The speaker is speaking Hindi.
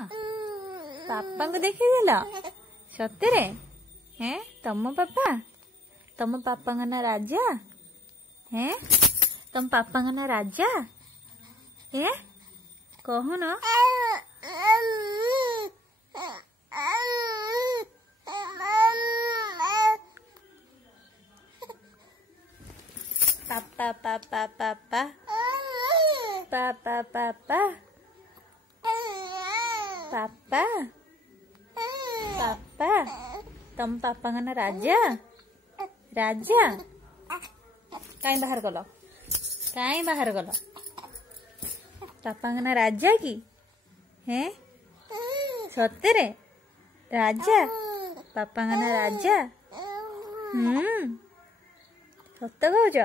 पापा को देखीदेल सतरे हैं तम पापा ना राजा हैं तम पापा ना राजा हैं कहून पापा पापा पापा पापा पापा पापा पापा तम पापा ना राजा राजा कहीं बाहर गल पापा ना राजा की हैं सतरे राजा पापा ना राजा सत कहूच।